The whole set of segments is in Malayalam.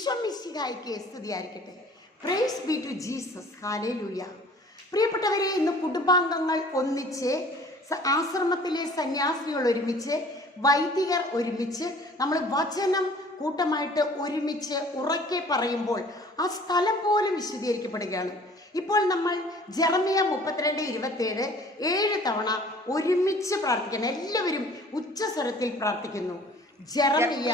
ഈശ്വമിശിഹായിക്ക് സ്തുതിയായിരിക്കട്ടെ. Praise be to Jesus hallelujah പ്രിയപ്പെട്ടവരെ ഇന്ന് കുടുംബാംഗങ്ങൾ ഒന്നിച്ച് ആശ്രമത്തിലെ സന്യാസികൾ ഒരുമിച്ച് വൈദികർ ഒരുമിച്ച് നമ്മൾ വചനം കൂട്ടമായിട്ട് ഒരുമിച്ച് ഉറക്കെ പറയുമ്പോൾ ആ സ്ഥലം പോലും വിശദീകരിക്കപ്പെടുകയാണ്. ഇപ്പോൾ നമ്മൾ ജെറമിയ മുപ്പത്തിരണ്ട് ഇരുപത്തേഴ് ഏഴ് തവണ ഒരുമിച്ച് പ്രാർത്ഥിക്കണം. എല്ലാവരും ഉച്ചസ്വരത്തിൽ പ്രാർത്ഥിക്കുന്നു. ജെറമിയ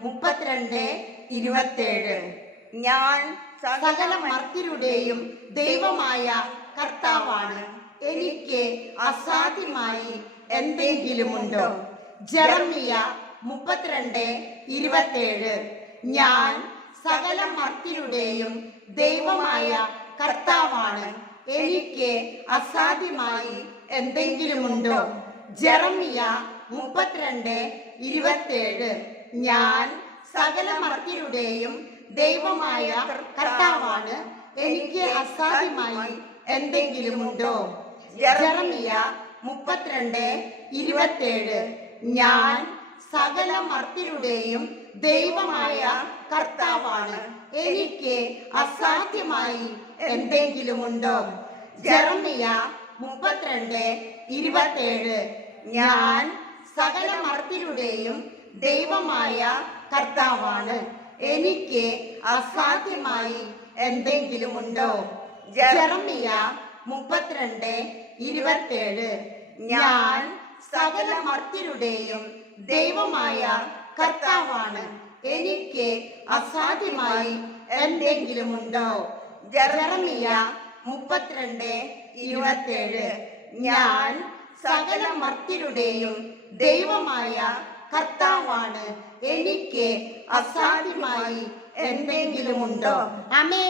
മുപ്പത്തിരണ്ട് ഇരുപത്തേഴ്. ഞാൻ സകല മർത്തിരുടെയും ദൈവമായ കർത്താവാണ്. എനിക്ക് അസാധ്യമായി എന്തെങ്കിലുമുണ്ടോ? ജെറമിയ മുപ്പത്തിരണ്ട് ഇരുപത്തേഴ്. ഞാൻ സകല മർത്തിരുടെയും ദൈവമായ കർത്താവാണ്. എനിക്ക് അസാധ്യമായി എന്തെങ്കിലുമുണ്ടോ? ജെറമിയ മുപ്പത്തിരണ്ട് ഇരുപത്തേഴ്. ഞാൻ സകല മർത്യരുടെയും ദൈവമായ കർത്താവാണ്. എനിക്ക് അസാധ്യമായി എന്തെങ്കിലുമുണ്ടോ? ജറമിയ മുപ്പത്തിരണ്ട് ഇരുപത്തേഴ് ഞാൻ സകല മർത്യരുടെയും ദൈവമായ കർത്താവാണ്. എനിക്ക് അസാധ്യമായി എന്തെങ്കിലുമുണ്ടോ? ജറമിയ മുപ്പത്തിരണ്ട് ഇരുപത്തേഴ് ഞാൻ സകല മർത്യരുടെയും ദൈവമായ കർത്താവാണ്. എനിക്ക് അസാധ്യമായി എന്തെങ്കിലും ഉണ്ടോ? ജെറമിയ മുപ്പത്തിരണ്ട് ഇരുപത്തേഴ് ഞാൻ സകല മർത്യരുടെയും ദൈവമായ കർത്താവാണ്. എനിക്ക് അസാധ്യമായി എന്തെങ്കിലും ഉണ്ടോ? ജറമിയ മുപ്പത്തിരണ്ട് ഇരുപത്തേഴ് ഞാൻ സകല മർത്യരുടെയും ദൈവമായ കർത്താവാണ്. എനിക്ക് അസാധ്യമായി എന്തെങ്കിലുമുണ്ടോ? അമേ